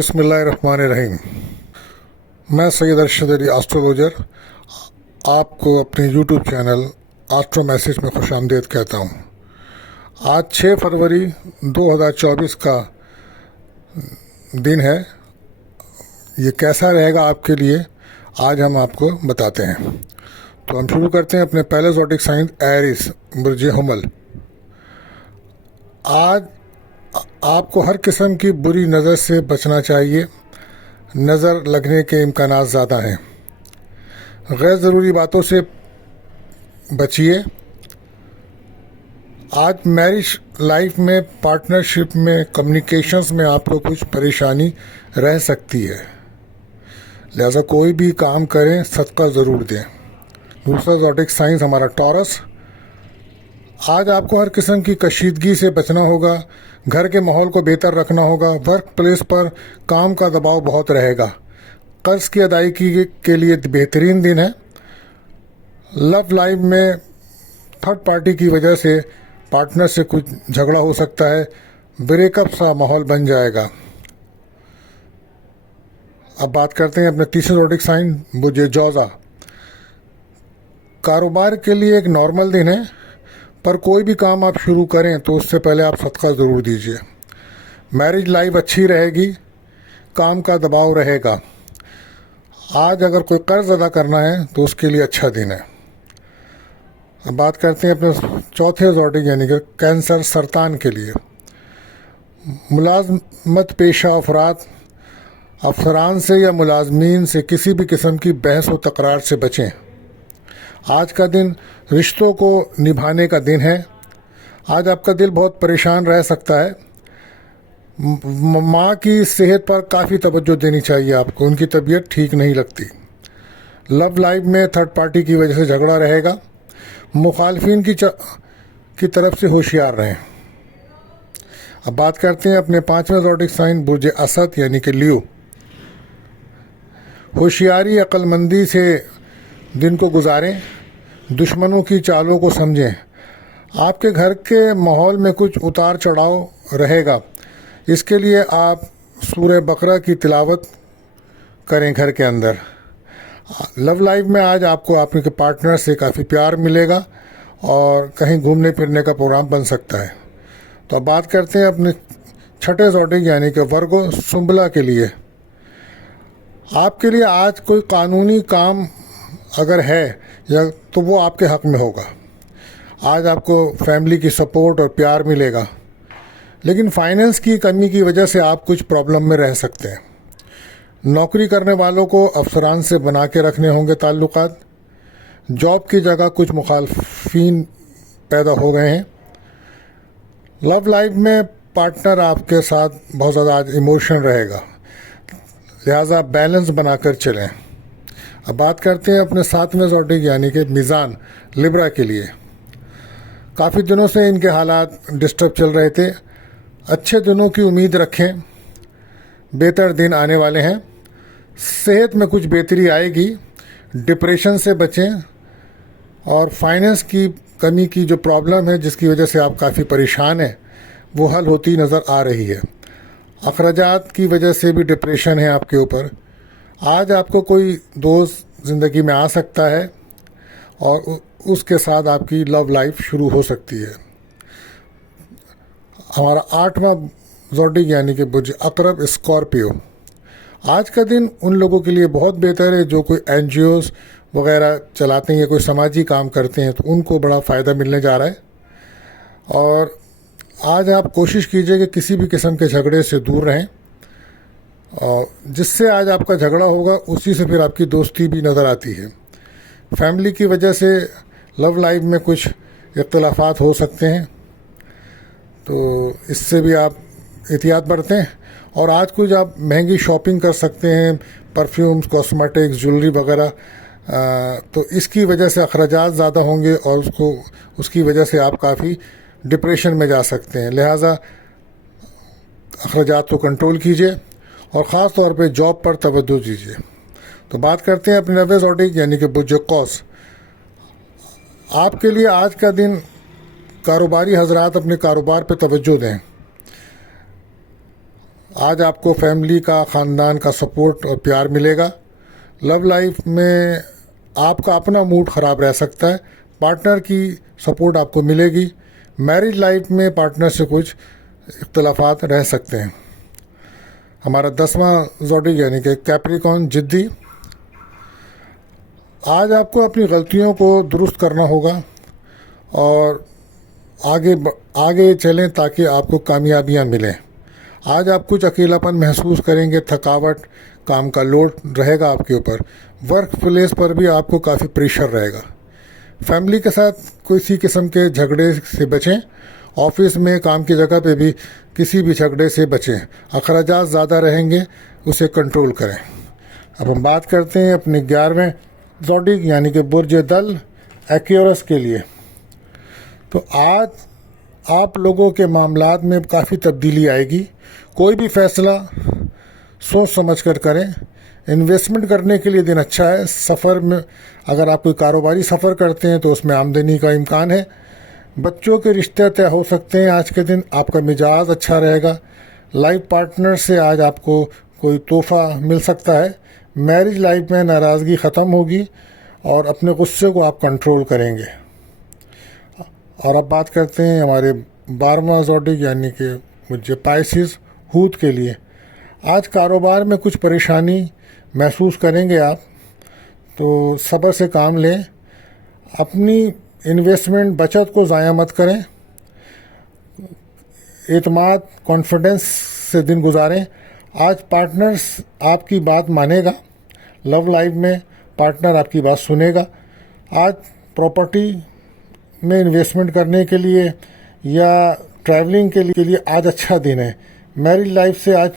बिस्मिल्लाहिर्रहमानिर्रहीम। मैं सैयद अरशद अली एस्ट्रोलॉजर आपको अपने यूट्यूब चैनल एस्ट्रो मैसेज में खुश आमदीद कहता हूँ। आज 6 फरवरी 2024 का दिन है। ये कैसा रहेगा आपके लिए आज हम आपको बताते हैं। तो हम शुरू करते हैं अपने पहले ज़ोडिक साइन एरिस बुर्ज हुमल। आज आपको हर किस्म की बुरी नज़र से बचना चाहिए। नज़र लगने के इम्कानात ज़्यादा हैं। गैर ज़रूरी बातों से बचिए। आज मैरिज लाइफ में, पार्टनरशिप में, कम्युनिकेशंस में आपको कुछ परेशानी रह सकती है, लिहाजा कोई भी काम करें सदका ज़रूर दें। दूसरा ज़ोडिक साइंस हमारा टॉरस। आज आपको हर किस्म की कशीदगी से बचना होगा। घर के माहौल को बेहतर रखना होगा। वर्क प्लेस पर काम का दबाव बहुत रहेगा। कर्ज की अदायगी के लिए बेहतरीन दिन है। लव लाइफ में थर्ड पार्टी की वजह से पार्टनर से कुछ झगड़ा हो सकता है। ब्रेकअप सा माहौल बन जाएगा। अब बात करते हैं अपने तीसरे ज़ोडिक साइन बुर्ज जौज़ा। कारोबार के लिए एक नॉर्मल दिन है, पर कोई भी काम आप शुरू करें तो उससे पहले आप सदका ज़रूर दीजिए। मैरिज लाइफ अच्छी रहेगी। काम का दबाव रहेगा। आज अगर कोई कर्ज अदा करना है तो उसके लिए अच्छा दिन है। अब बात करते हैं अपने चौथे ज़ोडिक यानी कि कैंसर सरतान के लिए। मुलाजमत पेशा अफसरान से या मुलाजमीन से किसी भी किस्म की बहस व तकरार से बचें। आज का दिन रिश्तों को निभाने का दिन है। आज आपका दिल बहुत परेशान रह सकता है। माँ की सेहत पर काफ़ी तवज्जो देनी चाहिए आपको। उनकी तबीयत ठीक नहीं लगती। लव लाइफ में थर्ड पार्टी की वजह से झगड़ा रहेगा। मुखालफिन की तरफ से होशियार रहें। अब बात करते हैं अपने पांचवें ज़ोडिक साइन बुर्ज असद यानी कि लियो। होशियारी अक्लमंदी से दिन को गुजारें। दुश्मनों की चालों को समझें। आपके घर के माहौल में कुछ उतार चढ़ाव रहेगा। इसके लिए आप सूरह बकरा की तिलावत करें घर के अंदर। लव लाइफ में आज आपको आपके पार्टनर से काफ़ी प्यार मिलेगा और कहीं घूमने फिरने का प्रोग्राम बन सकता है। तो अब बात करते हैं अपने छठे ज़ोडिक यानी कि वर्गो सुंबला के लिए। आपके लिए आज कोई कानूनी काम अगर है या तो वो आपके हक़ में होगा। आज आपको फैमिली की सपोर्ट और प्यार मिलेगा, लेकिन फाइनेंस की कमी की वजह से आप कुछ प्रॉब्लम में रह सकते हैं। नौकरी करने वालों को अफसरान से बना के रखने होंगे ताल्लुकात। जॉब की जगह कुछ मुखालफिन पैदा हो गए हैं। लव लाइफ में पार्टनर आपके साथ बहुत ज़्यादा आज इमोशन रहेगा, लिहाजा बैलेंस बनाकर चलें। अब बात करते हैं अपने सातवें ज़ोडिक यानी कि मीज़ान लिब्रा के लिए। काफ़ी दिनों से इनके हालात डिस्टर्ब चल रहे थे। अच्छे दिनों की उम्मीद रखें। बेहतर दिन आने वाले हैं। सेहत में कुछ बेहतरी आएगी। डिप्रेशन से बचें और फाइनेंस की कमी की जो प्रॉब्लम है जिसकी वजह से आप काफ़ी परेशान हैं वो हल होती नज़र आ रही है। अखराजात की वजह से भी डिप्रेशन है आपके ऊपर। आज आपको कोई दोस्त ज़िंदगी में आ सकता है और उसके साथ आपकी लव लाइफ शुरू हो सकती है। हमारा आठवां ज़ोडिक यानी कि बुर्ज अकरब स्कॉर्पियो। आज का दिन उन लोगों के लिए बहुत बेहतर है जो कोई NGOs वगैरह चलाते हैं या कोई समाजी काम करते हैं, तो उनको बड़ा फ़ायदा मिलने जा रहा है। और आज आप कोशिश कीजिए कि किसी भी किस्म के झगड़े से दूर रहें, और जिससे आज आपका झगड़ा होगा उसी से फिर आपकी दोस्ती भी नज़र आती है। फैमिली की वजह से लव लाइफ में कुछ इख्तिलाफात हो सकते हैं, तो इससे भी आप एहतियात बरतें। और आज कुछ आप महंगी शॉपिंग कर सकते हैं, परफ्यूम्स, कॉस्मेटिक्स, ज्वेलरी वगैरह। तो इसकी वजह से अखराजात ज़्यादा होंगे और उसकी वजह से आप काफ़ी डिप्रेशन में जा सकते हैं। लिहाजा अखराजात को कंट्रोल कीजिए और ख़ास तौर पे जॉब पर तवज्जो दीजिए। तो बात करते हैं अपने नवे ज़ोडिक यानी कि बुर्ज कौस। आपके लिए आज का दिन कारोबारी हजरात अपने कारोबार पर तवज्जो दें। آج آپ کو فیملی کا، خاندان کا سپورٹ اور پیار ملے گا۔ لو لائف میں آپ کا اپنا موڈ خراب رہ سکتا ہے، پارٹنر کی سپورٹ آپ کو ملے گی۔ میرج لائف میں پارٹنر سے کچھ اختلافات رہ سکتے ہیں۔ ہمارا 10واں زوڈی یعنی کہ کیپریکون، جدی۔ آج آپ کو اپنی غلطیوں کو درست کرنا ہوگا اور آگے چلیں تاکہ آپ کو کامیابیاں ملیں۔ آج آپ کچھ اکیلاپن محسوس کریں گے، تھکاوٹ، کام کا لوڈ رہے گا آپ کے اوپر۔ ورک پلیس پر بھی آپ کو کافی پریشر رہے گا۔ فیملی کے ساتھ کسی قسم کے جھگڑے سے بچیں۔ آفس میں، کام کی جگہ پہ بھی کسی بھی جھگڑے سے بچیں۔ اخراجات زیادہ رہیں گے، اسے کنٹرول کریں۔ اب ہم بات کرتے ہیں اپنے 11ویں زوڈیک یعنی کہ برج دل، ایکیورس کے لیے۔ تو آج آپ لوگوں کے معاملات میں کافی تبدیلی آئے گی۔ کوئی بھی فیصلہ سوچ سمجھ کر کریں۔ انویسٹمنٹ کرنے کے لیے دن اچھا ہے۔ سفر میں اگر آپ کوئی کاروباری سفر کرتے ہیں تو اس میں آمدنی کا امکان ہے۔ بچوں کے رشتے طے ہو سکتے ہیں آج کے دن۔ آپ کا مزاج اچھا رہے گا۔ لائف پارٹنر سے آج آپ کو کوئی تحفہ مل سکتا ہے۔ میرج لائف میں ناراضگی ختم ہوگی اور اپنے غصے کو آپ کنٹرول کریں گے۔ اور اب بات کرتے ہیں ہمارے 12واں زوڈیک یعنی کہ مجھے پائسز، ہوت کے لیے۔ آج کاروبار میں کچھ پریشانی محسوس کریں گے آپ، تو صبر سے کام لیں۔ اپنی انویسٹمنٹ، بچت کو ضائع مت کریں۔ اعتماد، کانفیڈنس سے دن گزاریں۔ آج پارٹنرز آپ کی بات مانے گا۔ لو لائف میں پارٹنر آپ کی بات سنے گا۔ آج پراپرٹی میں انویسٹمنٹ کرنے کے لیے یا ٹریولنگ کے لیے آج اچھا دن ہے۔ میرج لائف سے آج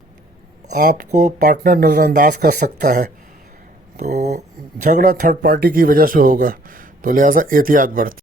آپ کو پارٹنر نظر انداز کر سکتا ہے، تو جھگڑا تھرڈ پارٹی کی وجہ سے ہوگا، تو لہٰذا احتیاط برتیں۔